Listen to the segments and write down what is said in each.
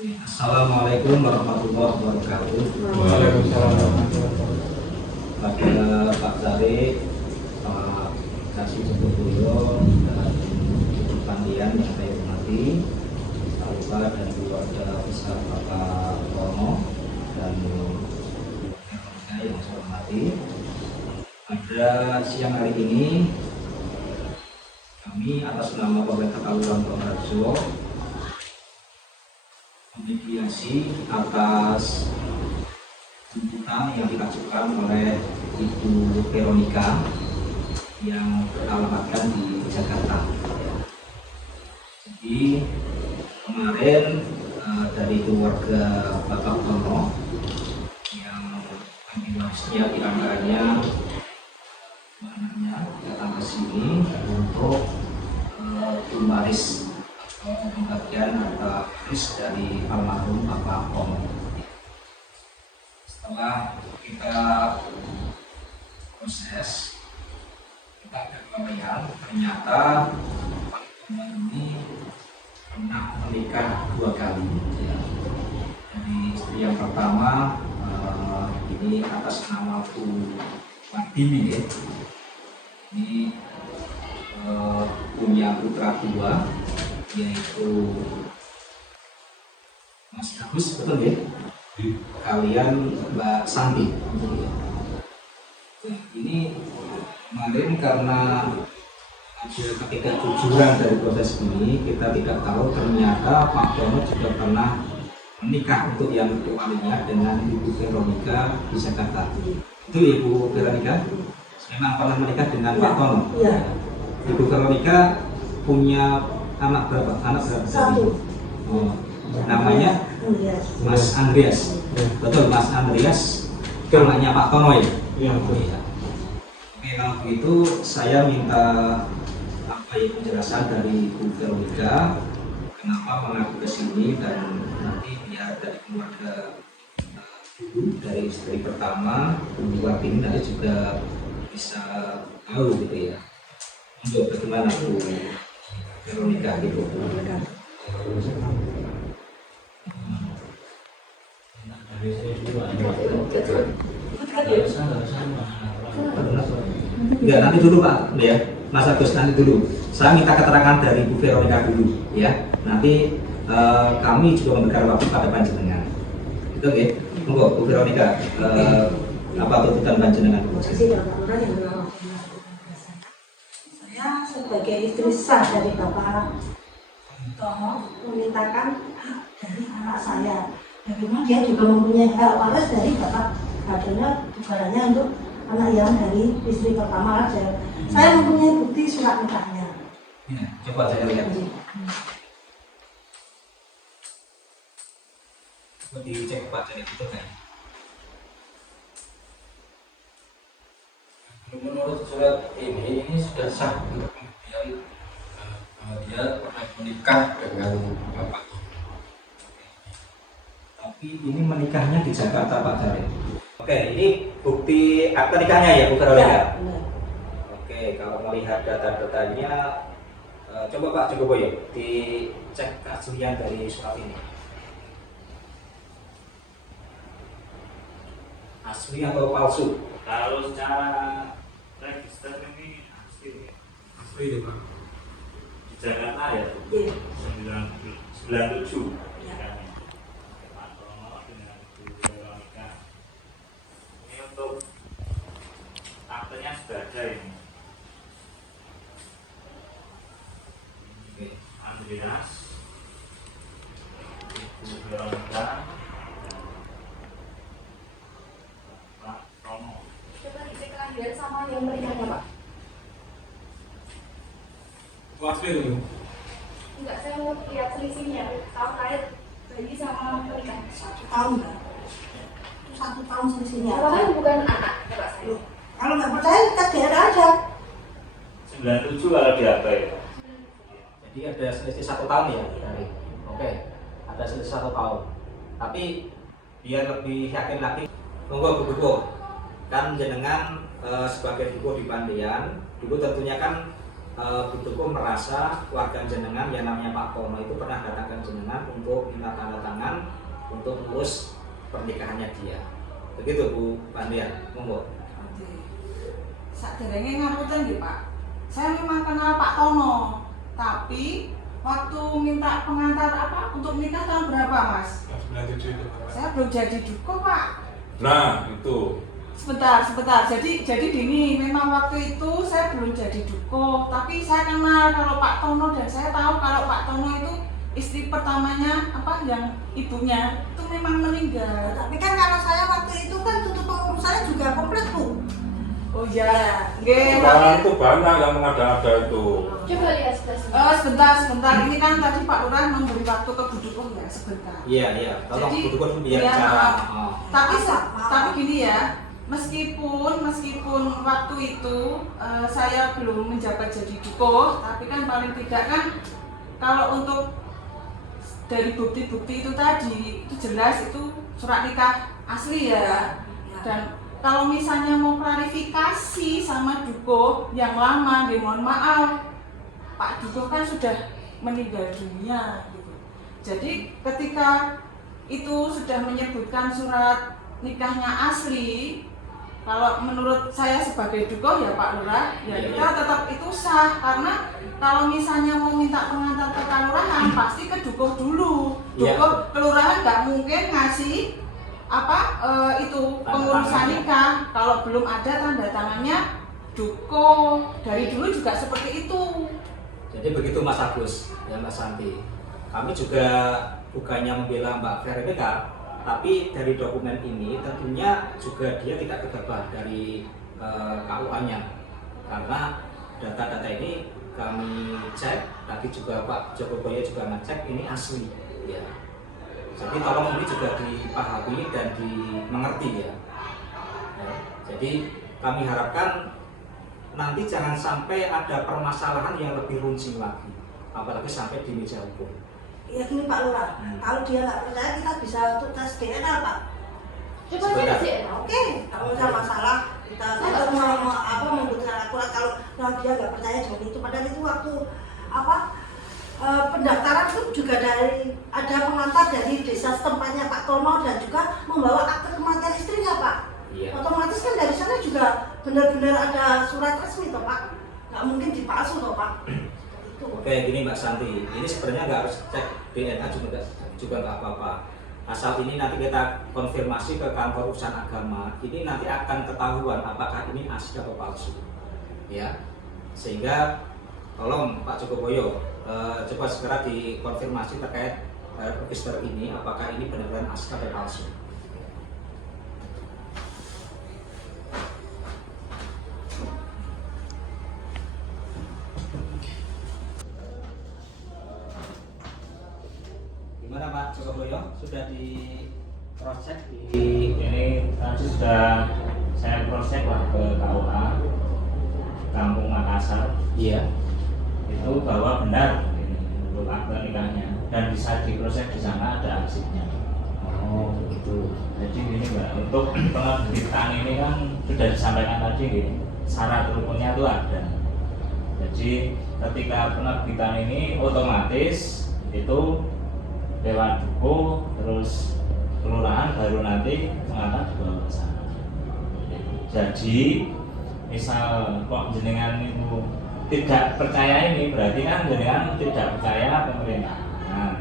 Assalamualaikum warahmatullahi wabarakatuh. Waalaikumsalam warahmatullahi wabarakatuh. Pada Pak Tarik, Pak Kasih Jepulyo, dan Pandian yang saya hormati, Pak Lupa dan keluarga besar Bapak Romo dan keluarga yang saya hormati. Pada siang hari ini, kami atas nama Pemerintah Kabupaten Purworejo mediasi atas tuntutan yang diajukan oleh Ibu Veronica yang beralamatkan di Jakarta. Jadi kemarin dari keluarga Bapak Romo yang warisnya diantaranya anaknya datang ke sini untuk waris pembagian harta waris dari almarhum Bapak Romo. Setelah kita proses, kita melihat ternyata Pak Romo ini pernah menikah 2 kali. Ya. Jadi istri yang pertama ini atas nama Bu Martini, ya. Ini punya putra 2, yaitu Mas Agus, betul ya? Kalian Mbak Santi. Nah, ini kemarin karena ada ketidakjujuran dari proses ini, kita tidak tahu ternyata Pak Romo juga pernah menikah untuk yang kalinya dengan Ibu Veronica di Jakarta. Itu Ibu Veronica memang pernah menikah dengan Pak Romo. Iya. Ibu Veronica punya anak berapa? Satu. Oh, namanya Mas Andreas. Betul, Mas Andreas. Anaknya Pak Tono ya? Iya, betul. Iya. Oke, kalau begitu saya minta penjelasan dari Bu Veronica kenapa mengaku ke sini, dan nanti biar dari keluarga dari istri pertama Bu Wartini nanti juga bisa tahu gitu ya. Untuk bagaimana Bu Veronica gitu. Ya, nanti dulu Pak, ya Mas Agus, nanti dulu. Saya minta keterangan dari Bu Veronica dulu, ya. Nanti kami juga memberikan waktu pada panjenengan. Itu oke? Monggo Bu Veronica, apa tuntutan panjenengan? Terima kasih Bapak Lurah yang berwakil. Saya sebagai istri sah dari Bapak Tomo memintakan hak dari anak saya. Bagaimana dia juga mempunyai hak waris dari Bapak, adanya bukannya untuk anak yang dari istri pertama aja. Saya mempunyai bukti surat nikahnya. Ya, coba saya lihat. Coba dicek Pak, jadi betul kan? Menurut surat ini sudah sah, kemudian dia pernah menikah dengan Bapak. Tapi ini menikahnya di Jakarta Pak Jare. Oke, ini bukti akta nikahnya ya Bu Veronica? Ya, benar. Oke, kalau melihat data-datanya, coba Pak Jogoboyo dicek keaslian dari surat ini. Asli atau palsu? Kalau secara register ini asli ya. Asli deh, Pak. Di Jakarta ya, Iya. 97 Ya. kan ya. Pak Tono dengan Bu Veronica. Ini untuk aktenya sudah ada ini. Oke. Andreas, Bu Veronica, Pak Tono. Coba dicek kelahiran sama yang menikahnya Pak. Asli dulu. Enggak, saya mau lihat selisihnya. Tahun lahir bayi sama menikah. 1 tahun ya. 1 tahun selisihnya. Orang bukan anak Bapak saya. Kalau nggak percaya, kita daerah aja. 97 kalau di apa ya? Jadi ada selisih 1 tahun ya dari. Oke, ada selisih 1 tahun. Tapi biar lebih yakin lagi, monggo Bu Buko. Kan jenengan sebagai Buko di Pandian, dulu tentunya kan Bu Duko merasa warga jenengan yang namanya Pak Tono itu pernah datangkan jenengan untuk minta tanda tangan untuk ngurus pernikahannya dia. Begitu Bu Pandian, monggo. Saderenge ngapunten nggih Pak. Saya memang kenal Pak Tono, tapi waktu minta pengantar untuk nikah tahun berapa Mas? 97 itu Pak. Saya belum jadi duko Pak. Nah itu. Sebentar. Jadi gini, memang waktu itu saya belum jadi duko, tapi saya kenal kalau Pak Tono dan saya tahu kalau Pak Tono itu istri pertamanya yang ibunya itu memang meninggal. Tapi kan kalau saya waktu itu kan tutup pengurusannya juga komplit Bu. Oh iya, nggih. Sekarang itu banyak yang mengada-ada itu. Coba lihat sebelah sini. Sebentar. Ini kan tadi Pak Lurah memberi waktu ke Bu Duko ya, sebentar. Iya. Tolong Jadi, Bu Duko biar iya, bicara. Tapi gini ya, meskipun waktu itu saya belum menjabat jadi duko, tapi kan paling tidak kan kalau untuk dari bukti-bukti itu tadi itu jelas itu surat nikah asli ya. Dan kalau misalnya mau klarifikasi sama duko yang lama, mohon maaf, Pak Duko kan sudah meninggal dunia gitu. Jadi ketika itu sudah menyebutkan surat nikahnya asli, kalau menurut saya sebagai duko ya Pak Lurah, ya kita tetap itu sah, karena kalau misalnya mau minta pengantar ke kelurahan pasti ke duko dulu. Duko kelurahan nggak mungkin ngasih itu pengurusan nikah kalau belum ada tanda tangannya duko. Dari dulu juga seperti itu. Jadi begitu Mas Agus, ya Mbak Santi. Kami juga bukannya membela Mbak Veronica, tapi dari dokumen ini tentunya juga dia tidak gegabah dari KUA-nya, karena data-data ini kami cek, tadi juga Pak Joko Boyo juga ngecek ini asli ya. Jadi tolong ini juga dipahami dan dimengerti ya. Jadi kami harapkan nanti jangan sampai ada permasalahan yang lebih runcing lagi, apalagi sampai di meja hukum. Ya gini Pak Lurah, kalau dia nggak percaya kita bisa untuk tes DNA Pak. Coba aja sih. Oke, kalau ada masalah kita membutuhkan akurat. Kalau dia nggak percaya dengan itu, padahal itu waktu pendaftaran itu juga ada pengantar dari desa setempatnya Pak Tono dan juga membawa akte kematian istrinya Pak. Iya. Otomatis kan dari sana juga benar-benar ada surat resmi toh Pak, nggak mungkin dipalsu toh Pak. Oke, gini Mbak Santi, ini sebenarnya nggak harus cek DNA juga nggak apa-apa. Asal ini nanti kita konfirmasi ke kantor urusan agama, ini nanti akan ketahuan apakah ini asli atau palsu, ya. Sehingga tolong Pak Joko Boyo coba segera dikonfirmasi terkait register ini, apakah ini benar-benar asli atau palsu. Gimana Pak Joko Boyo? Sudah di cross check Ini tadi sudah saya cross check lah ke KUA Kampung Makassar. Iya. Itu bahwa benar ini untuk akte nikahnya dan bisa di cross check di sana ada arsipnya. Oh begitu. Jadi gini Mbak, untuk penerbitan ini kan sudah disampaikan tadi gini, syarat rukunnya itu ada. Jadi ketika penerbitan ini otomatis itu Dewan Duko terus kelurahan baru nanti mengantar dibawa ke sana. Jadi misal kok jenengan itu tidak percaya ini berarti kan jenengan tidak percaya pemerintahan.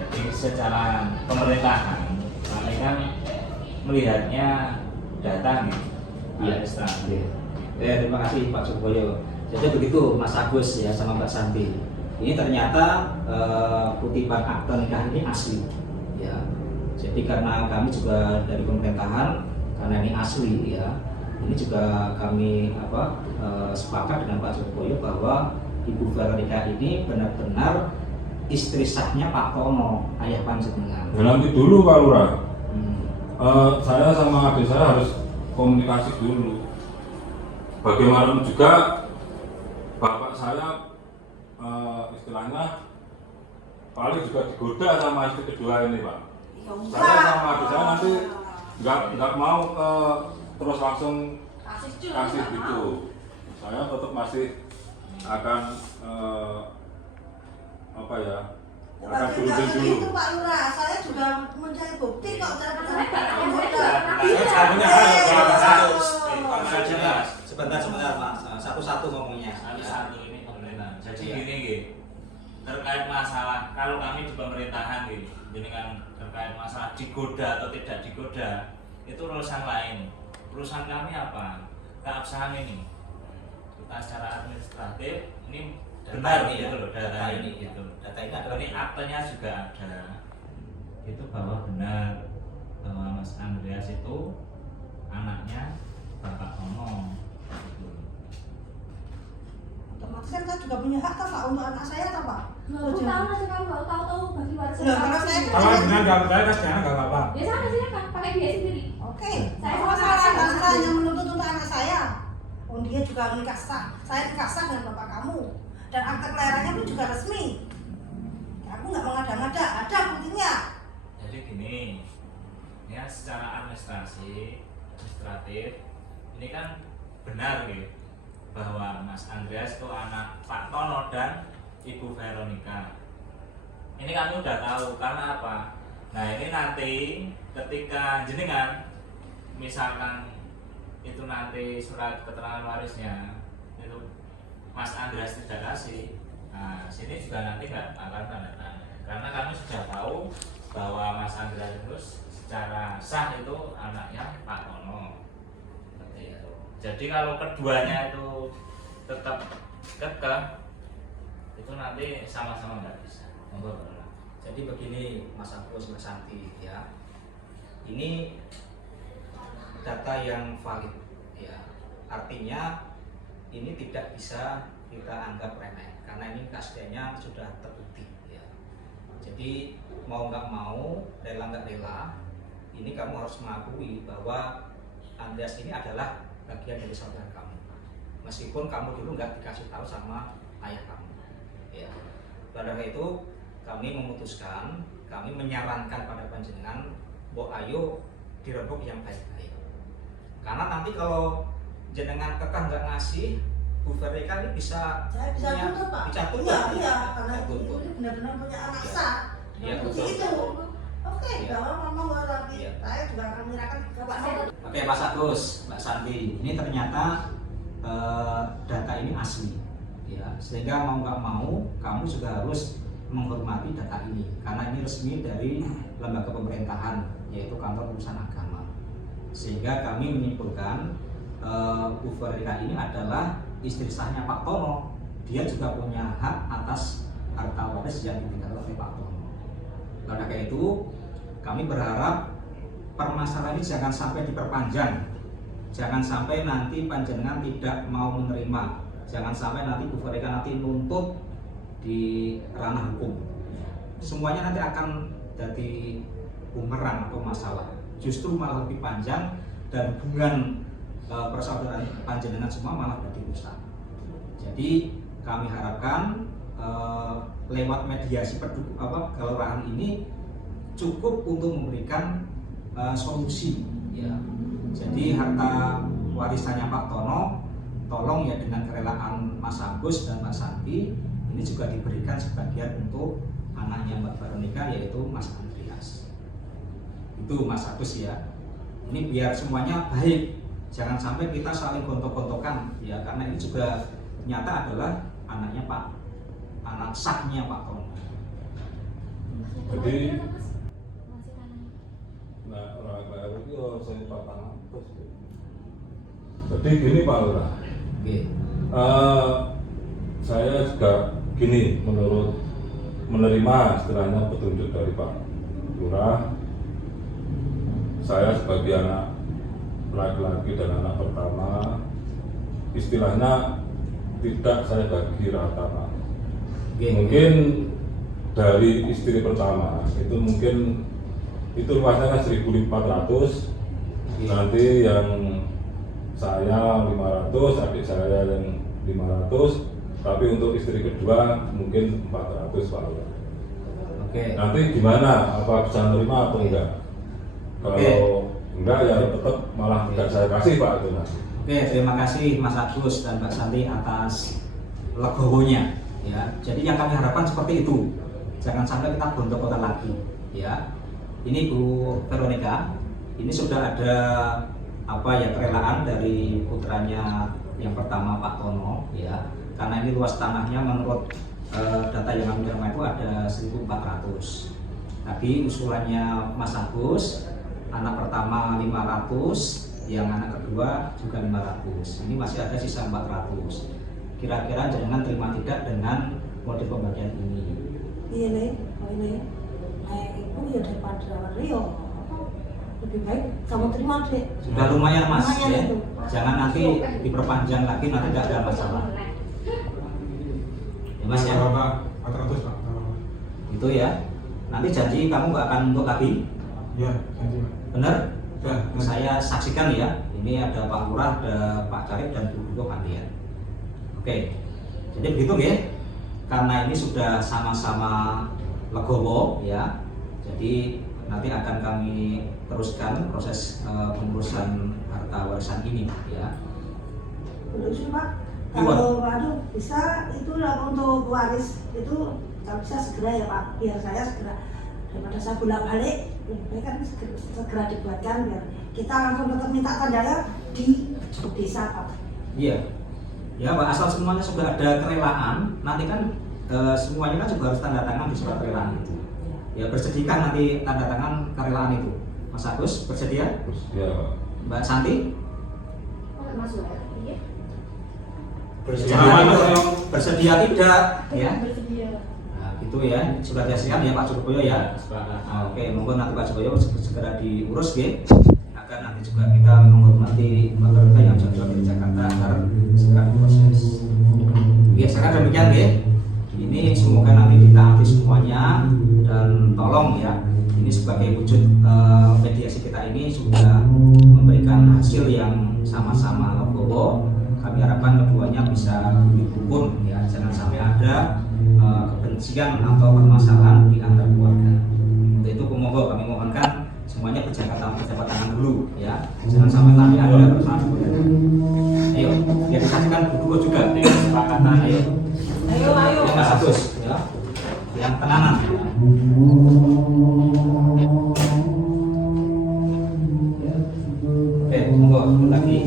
Jadi secara pemerintahan kami kan melihatnya data nih. Iya, terima kasih Pak Joko Boyo. Jadi begitu Mas Agus ya sama Mbak Santi. Ini ternyata kutipan akte nikah ini asli, ya. Jadi karena kami juga dari pemerintahan, karena ini asli, ya. Ini juga kami sepakat dengan Pak Joko Boyo bahwa Ibu Veronica ini benar-benar istri sahnya Pak Tono, ayah panjenengan. Nanti dulu Pak Lurah. Saya sama adik saya harus komunikasi dulu. Bagaimanapun juga bapak saya istilahnya paling juga digoda sama istri kedua ini Pak. Saya sama adik saya nanti nggak mau terus langsung kasih gitu. saya tetap masih akan apa ya, akan Bukan berunding tidak dulu. itu Pak Lurah, saya juga mencari bukti kok cara Saya nggak tahu, saya cara nggak punya Iya. sebentar Mas, satu-satu ngomongnya. Satu ini pemerintahan. Jadi gini gitu, terkait masalah kalau kami di pemerintahan gitu, dengan terkait masalah digoda atau tidak digoda itu urusan lain. Urusan kami apa? Keabsahan ini. Kita secara administratif ini benar ini ya, gitu loh, data ini gitu. Data ini adalah Ini aktenya juga ada. Itu bahwa benar bahwa Mas Andreas itu anaknya Bapak Tono. Gitu. Otomatis kan saya juga punya hak toh Pak untuk anak saya toh Pak. Aku tahu nanti kamu baru tahu bagi warisan. Lah, kalau saya kan Kalau dengan nggak percaya kan jangan nggak apa-apa. Ya sana silakan pakai biaya sendiri. Oke, Saya saya sama salah anak karena saya saya. hanya menuntut untuk anak saya. Oh dia juga nikah sah, saya nikah sah dengan bapak kamu dan akte kelahirannya pun juga resmi. Aku nggak mengada-ngada, ada buktinya. Jadi gini, ya secara administratif ini kan benar gitu bahwa Mas Andreas itu anak Pak Tono dan Ibu Veronica. Ini kami udah tahu karena apa? Nah ini nanti ketika jenengan misalkan itu nanti surat keterangan warisnya itu Mas Andreas tidak kasih, nah sini juga nanti nggak akan tanda tangan karena kami sudah tahu bahwa Mas Andreas itu secara sah itu anaknya Pak Tono. Seperti itu. Jadi kalau keduanya itu tetap kekeh itu nanti sama-sama nggak bisa. Monggo, Pak. Jadi begini Mas Agus, Mas Santi ya. Ini data yang valid ya. Artinya ini tidak bisa kita anggap remeh karena ini kasusnya sudah terbukti ya. Jadi mau nggak mau, rela nggak rela, ini kamu harus mengakui bahwa Andreas ini adalah bagian dari saudara kamu. Meskipun kamu dulu nggak dikasih tahu sama ayah kamu ya. Pada itu kami memutuskan, kami menyarankan pada panjenengan bahwa ayo direbuk yang baik-baik. Karena nanti kalau jenengan kekeh nggak ngasih, Bu Veronica ini bisa Saya bisa punya- tuntut Pak. bisa tuntut, Iya, ya. iya, karena Bisa ibu tuntut. ini benar-benar punya anak Iya. sah. Iya, Bukti betul. itu. Oke, Iya. kalau ngomong berarti Iya. saya juga akan menyerahkan ke Pak Seno. Oke Mas Agus, Mbak Santi, ini ternyata data ini asli, ya. Sehingga mau nggak mau, kamu juga harus menghormati data ini, karena ini resmi dari lembaga pemerintahan, yaitu kantor urusan agama. Sehingga kami menyimpulkan Bu Veronica ini adalah istri sahnya Pak Tono. Dia juga punya hak atas harta waris yang ditinggalkan oleh Pak Tono. Karena itu, kami berharap permasalahan ini jangan sampai diperpanjang. Jangan sampai nanti panjenengan tidak mau menerima. Jangan sampai nanti Bu Veronica nanti nuntut di ranah hukum. Semuanya nanti akan jadi bumerang atau masalah. Justru malah lebih panjang dan hubungan persaudaraan panjenengan semua malah jadi rusak. Jadi kami harapkan lewat mediasi kelurahan ini cukup untuk memberikan solusi ya. Jadi harta warisannya Pak Tono tolong ya dengan kerelaan Mas Agus dan Mas Santi ini juga diberikan sebagian untuk anaknya Mbak Veronica yaitu Mas Andreas. Itu Mas Agus ya. Ini biar semuanya baik. Jangan sampai kita saling gontok-gontokan ya karena ini juga nyata adalah anaknya anak sahnya Pak Tono. Jadi Masih tanah. nah orang baru itu saya patang terus. Jadi gini Pak Lurah, Oke. saya juga gini menurut menerima istilahnya petunjuk dari Pak Lurah. Saya sebagai anak laki-laki dan anak pertama, istilahnya tidak saya bagi rata. Oke. Mungkin dari istri pertama itu mungkin itu luasnya kan 1.400, nanti yang saya 500, adik saya yang 500, tapi untuk istri kedua mungkin 400 Pak Lurah. Oke. Nanti gimana? Apa bisa nerima atau enggak? Kalau enggak ya tetap malah tidak saya kasih Pak itu nanti. Oke, terima kasih Mas Agus dan Mbak Santi atas legowonya. Ya, jadi yang kami harapkan seperti itu. Jangan sampai kita gontok-gontok lagi. Ya, ini Bu Veronica. Ini sudah ada kerelaan dari putranya yang pertama Pak Tono. Ya, karena ini luas tanahnya menurut data yang kami terima itu ada 1.400. Tadi usulannya Mas Agus, anak pertama 500. Yang anak kedua juga 500. Ini masih ada sisa 400. Kira-kira jangan terima tidak dengan model pembagian ini. Iya nih, ini ibu ya daripada Rio. Lebih baik kamu terima deh. Sudah lumayan Mas. Lumayan Ya. itu. Jangan nanti diperpanjang lagi, nanti tidak ada masalah. Ya Mas ya. Berapa? 400 Pak. Itu ya. Nanti janji kamu nggak akan untuk lagi. Iya, janji Pak. Benar? Ya, Saya saksikan ya. Ini ada Pak Lurah, ada Pak Karib dan Bu Duko Pandian. Oke. Jadi begitu ya. Karena ini sudah sama-sama legowo ya. Jadi nanti akan kami teruskan proses pengurusan harta warisan ini ya. Boleh sih Pak. Gimana? Kalau bisa itu untuk waris itu kalau bisa segera ya Pak. Biar saya segera daripada saya bolak-balik lebih baik kan segera dibuatkan biar kita langsung tetap minta tandanya di desa Pak. Iya. Ya Pak, asal semuanya sudah ada kerelaan, nanti kan semuanya kan juga harus tanda tangan di surat kerelaan itu. Ya bersedihkan nanti tanda tangan kerelaan itu. Mas Agus bersedia? Ya, Pak. Mbak Santi? Masuk ya? Bersedia tidak? Ya. Bersedia. Nah, gitu ya. Sudah disiapkan ya Pak Surboyo ya. Oke, monggo nanti Pak Surboyo segera diurus ya. Agar nanti juga kita menghormati keluarga yang jauh dari Jakarta agar segera diproses. Ya, sekarang demikian ya. Ini semoga nanti ditaati semuanya dan tolong ya. Ini sebagai wujud mediasi kita ini sudah memberikan hasil yang sama-sama legowo. Kami harapkan keduanya bisa didukung ya, jangan sampai ada kebencian atau permasalahan di antar keluarga. Untuk itu monggo kami mohonkan semuanya berjabat tangan dulu ya, jangan sampai nanti ada permasalahan. Ayo, biar disaksikan berdua juga dengan kesepakatan. Ayo, Ayo. Mas Agus ya, yang tenanan. Oke, monggo lagi.